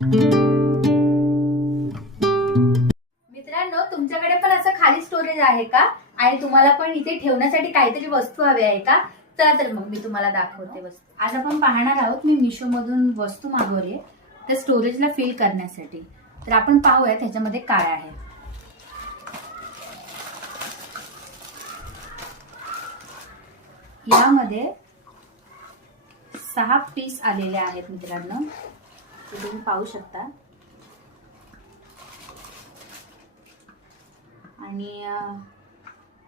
मित्रांनो, तुमच्याकडे पण असं खाली स्टोरेज आहे का आणि तुम्हाला पण इथे ठेवण्यासाठी काहीतरी वस्तू हवी आहे का? चला तर मग मी तुम्हाला दाखवते वस्तू. आज आपण पाहणार आहोत मी मिशो मधून वस्तू मागवली आहे ते स्टोरेजला फिल करण्यासाठी. तर आपण पाहूया त्याच्यामध्ये काय आहे. यामध्ये 6 पीस आलेले आहेत मित्रांनो, तुम्ही पाहू शकता. आणि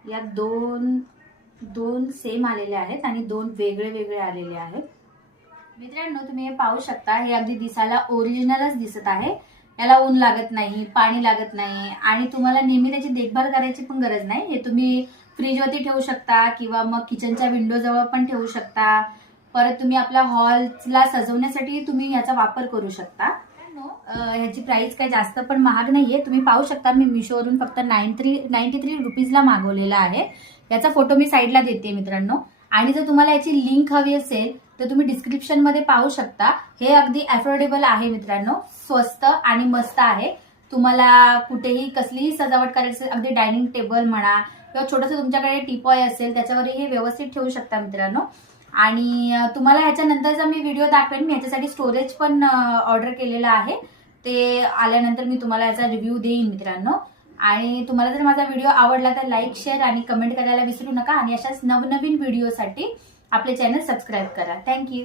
यात दोन सेम आलेले आहेत आणि 2 वेगळे वेगळे आलेले आहेत. मित्रांनो, तुम्ही हे पाहू शकता. हे अगदी दिसायला ओरिजिनलच दिसत आहे. याला ऊन लागत नाही, पाणी लागत नाही आणि तुम्हाला नेहमी त्याची देखभाल करायची पण गरज नाही. हे तुम्ही फ्रीजवरती ठेवू शकता किंवा मग किचनच्या विंडो जवळ पण ठेवू शकता. परत तुम्ही आपल्या हॉलला सजवण्यासाठी तुम्ही याचा वापर करू शकता. ह्याची प्राइस काही जास्त पण महाग नाहीये. तुम्ही पाहू शकता मी मिशोवरून फक्त 93 रुपीजला मागवलेला आहे. याचा फोटो मी साईडला देते मित्रांनो. आणि जर तुम्हाला याची लिंक हवी असेल तर तुम्ही डिस्क्रिप्शन मध्ये पाहू शकता. हे अगदी अफोर्डेबल आहे मित्रांनो, स्वस्त आणि मस्त आहे. तुम्हाला कुठेही कसलीही सजावट करायची, अगदी डायनिंग टेबल म्हणा किंवा छोटंसं तुमच्याकडे टीपॉय असेल त्याच्यावरही हे व्यवस्थित ठेवू शकता मित्रांनो. आणि तुम्हाला ह्याच्यानंतरचा मी व्हिडिओ दाखवेन. मी ह्याच्यासाठी स्टोरेज पण ऑर्डर केलेलं आहे. ते आल्यानंतर मी तुम्हाला याचा रिव्ह्यू देईन मित्रांनो. आणि तुम्हाला जर माझा व्हिडिओ आवडला तर लाईक, शेअर आणि कमेंट करायला विसरू नका. आणि अशाच नवनवीन व्हिडिओसाठी आपले चॅनल सबस्क्राईब करा. थँक्यू.